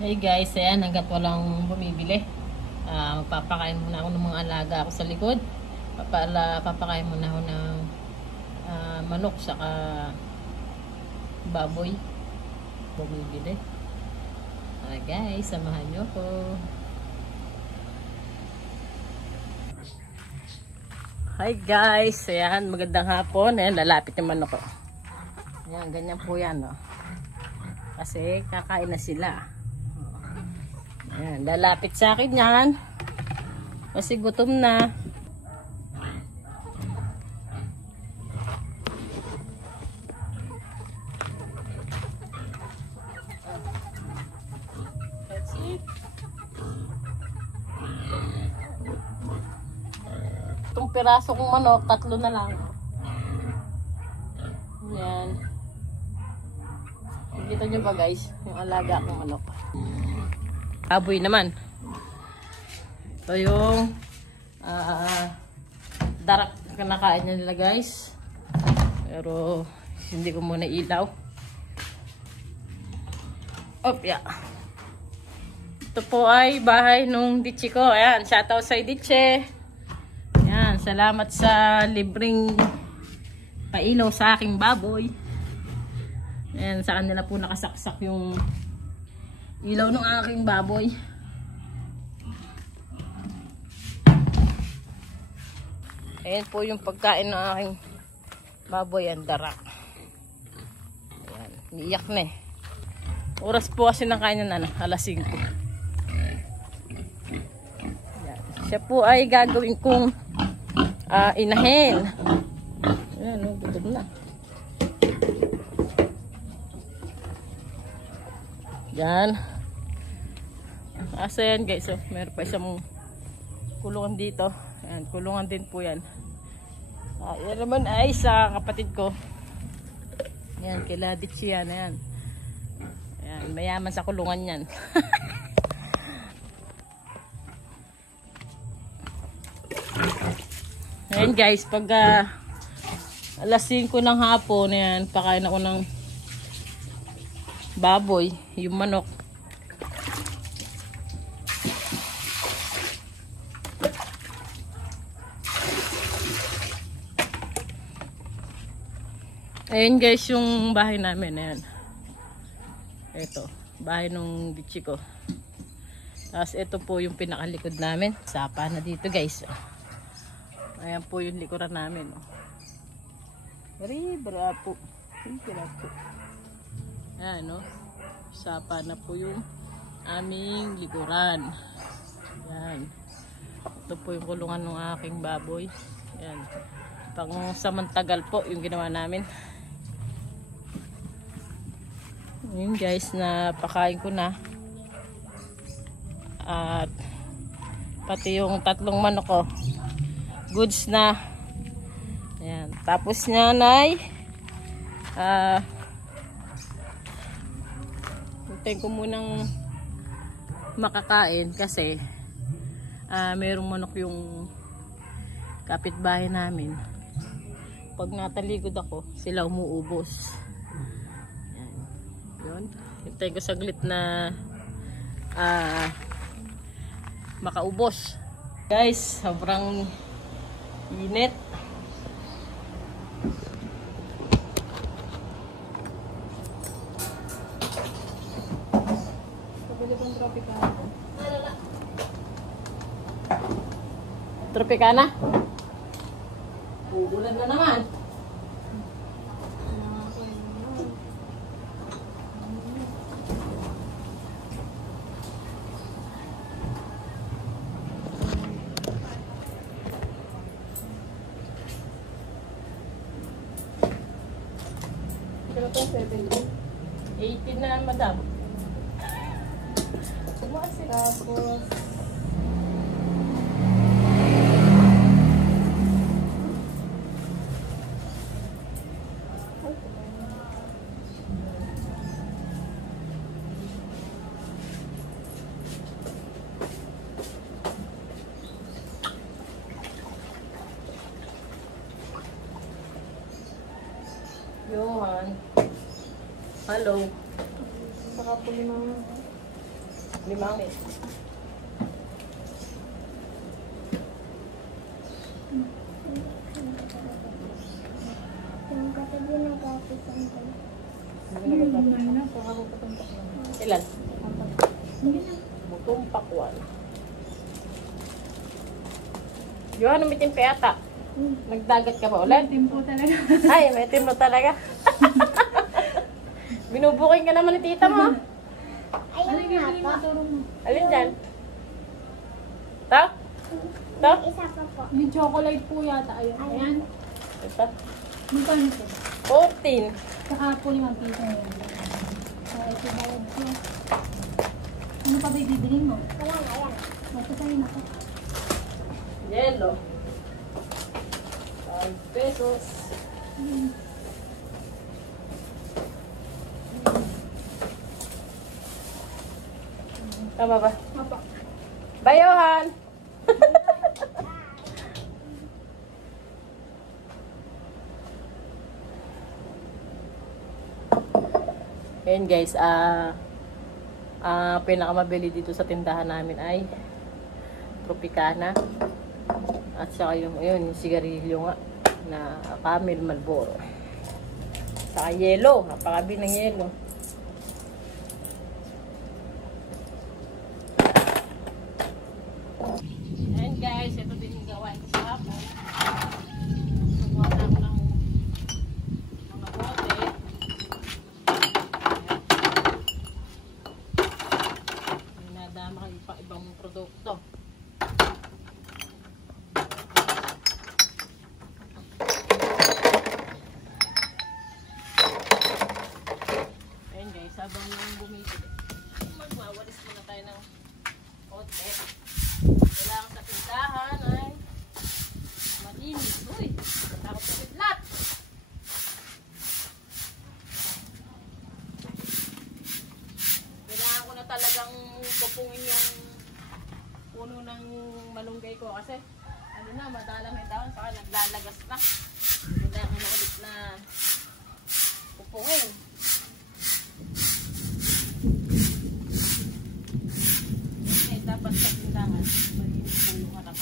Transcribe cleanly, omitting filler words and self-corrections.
Hey guys, ayan, hanggat walang bumibili. Magpapakain muna ako ng mga alaga ako sa likod. Papakain muna ako ng manok saka baboy. Bumibili. Guys, samahan nyo ko. Hi guys, ayan, magandang hapon. Ayan, lalapit yung manok ko. Ayan, ganyan po yan, no? Kasi kakain na sila. Ayan, lalapit sa akin yan. Kasi gutom na. That's it. Itong piraso kong manok, 3 na lang. Ayan. Kita nyo ba guys, yung alaga kong manok. Baboy naman. Ito yung darak na kinakain niya nila guys. Pero hindi ko muna ilaw. Opya. Ito po ay bahay nung ditchi ko. Ayan, shoutout sa ditche. Ayan, salamat sa libreng pailaw sa aking baboy. Ayan, sa kanila po nakasaksak yung ilaw ng aking baboy. Ayan po yung pagkain ng aking baboy, ang darak. Ayan, niiyak na eh. Oras po kasi ng kain na, alas 5. Ayan. Siya po ay gagawin kong inahin. Ayan, no, gutom na. Yan. Asa yan guys, so, meron pa isang kulungan dito. Ayan, kulungan din po yan. Yan naman ay sa kapatid ko. Yan, kila Ditchi yan. Ayan. Ayan, mayaman sa kulungan yan. Ayan guys, pag alas 5 ng hapon, ayan, pakain ako ng baboy, yung manok. Ayan guys, yung bahay namin. Ayan. Ito, bahay nung ditchi ko. Tapos ito po yung pinakalikod namin. Sapa na dito guys. Ayan po yung likuran namin. Bravo. Bravo. Ayan, no? Sapa na po yung aming likuran. Ayan. Ito po yung kulungan ng aking baboy. Ayan. Pang samantagal po yung ginawa namin. Ayan guys, napakain ko na. At pati yung 3 manok ko. Goods na. Ayan. Tapos niyan ay hintayin ko munang makakain kasi mayroong manok yung kapitbahay namin. Pag nataligod ako, sila umuubos. Ayan. Yun. Hintayin ko saglit na makaubos. Guys, sobrang init. Tropicana? Uulan na naman. Kaya ito 18 na madam. Tapos Johan. Hello. Saka po yung mga Limang. Yung katabi ng kapisan ko. Ilan? Mutumpakwan. Yohan, umitim pa yata. Nagdagat ka ba ulit? May timpo talaga. Ay, may timpo talaga. Binubuking ka naman ni tita mo. Ayun nga po. Alin dyan? Ta? Ta? May isa pa po. Yung chocolate po yata. Ayun. Ayan. Ito. Magkano po? 14. Kahapon yung piso yun. Kaya ito bayad ko. Ano pa ba ibibilin mo? Wala na yan. Ito tayo na to. Yellow. 5 pesos. Tama ba? Opo. Bayohan! Ayan guys, pinakamabili dito sa tindahan namin ay Tropicana. At saka yung sigarilyo nga na Camel Marlboro. Saka yellow, napakabi ng yellow. Ayan guys, ito din yung gawain ko sa hapon. Sumuha na ako ng mga bote. Nadama kayo pa ibang produkto. Ayan guys, habang bumibili, magwawalis muna tayo ng konti. Kailangan sa tindahan ay malinis. Uy, takot sa kidlat. Kailangan ko na talagang pupungin yung puno ng malunggay ko kasi ano na, madalang na daon saka naglalagas na. Kailangan na ulit na pupungin. Okay, dapat sa tindahan malinis po yung harap.